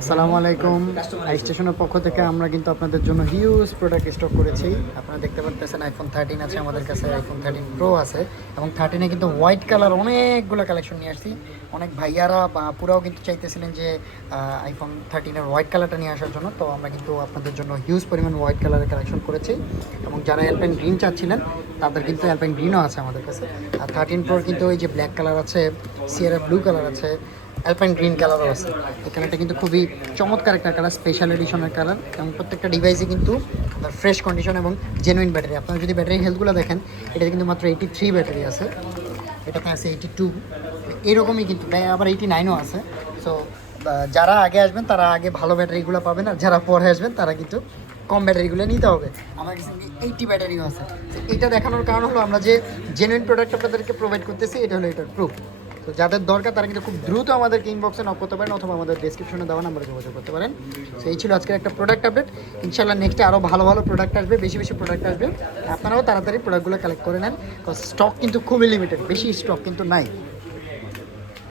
আসসালামু আলাইকুম। স্টেশনের পক্ষ থেকে আমরা কিন্তু আপনাদের জন্য হিউজ প্রোডাক্ট স্টক করেছি। আপনারা দেখতে পাচ্ছেন আইফোন 13 আছে আমাদের কাছে, আইফোন 13 প্রো আছে এবং 13-এ কিন্তু হোয়াইট কালার অনেকগুলো কালেকশন নিয়ে আসছি। অনেক ভাইয়ারা বা পুরাও কিন্তু চাইতেছিলেন যে আইফোন 13-এর হোয়াইট কালারটা নিয়ে আসার জন্য। তো আমরা কিন্তু আপনাদের জন্য হিউজ পরিমাণ হোয়াইট কালারের কালেকশন করেছি এবং যারা অ্যালপাইন গ্রিন চাচ্ছিলেন তাদের কিন্তু অ্যালপাইন গ্রিনও আছে আমাদের কাছে। আর 13 প্রোর কিন্তু ওই যে ব্ল্যাক কালার আছে, সিয়েরা ব্লু কালার আছে, অ্যালপাইন গ্রিন কালারও আছে। এই কালারটা কিন্তু খুবই চমৎকার একটা কালার, স্পেশাল এডিশনের কালার এবং প্রত্যেকটা ডিভাইসে কিন্তু আপনার ফ্রেশ কন্ডিশন এবং জেনুইন ব্যাটারি। আপনারা যদি ব্যাটারি হেলথগুলো দেখেন, এটাতে কিন্তু মাত্র 83 ব্যাটারি আছে, এটাতে আছে 82, এরকমই কিন্তু আবার 89ও আছে। সো যারা আগে আসবেন তারা আগে ভালো ব্যাটারিগুলো পাবেন, আর যারা পরে আসবেন তারা কিন্তু কম ব্যাটারিগুলো নিতে হবে। আমার কাছে 80 ব্যাটারিও আছে। এটা দেখানোর কারণ হলো আমরা যে জেনুইন প্রোডাক্ট আপনাদেরকে প্রোভাইড করতেছি, এটা হলো এটার প্রুফ। তো যাদের দরকার তারা কিন্তু খুব দ্রুত আমাদেরকে ইনবক্সে নক করতে পারেন অথবা আমাদের ডেসক্রিপশনে দেওয়া নাম্বারে যোগাযোগ করতে পারেন। তো এই ছিল আজকের একটা প্রোডাক্ট আপডেট। ইনশাআল্লাহ নেক্সটে আরও ভালো ভালো প্রোডাক্ট আসবে, বেশি বেশি প্রোডাক্ট আসবে। আপনারাও তাড়াতাড়ি প্রোডাক্টগুলো কালেক্ট করে নেন, স্টক কিন্তু খুবই লিমিটেড, বেশি স্টক কিন্তু নাই।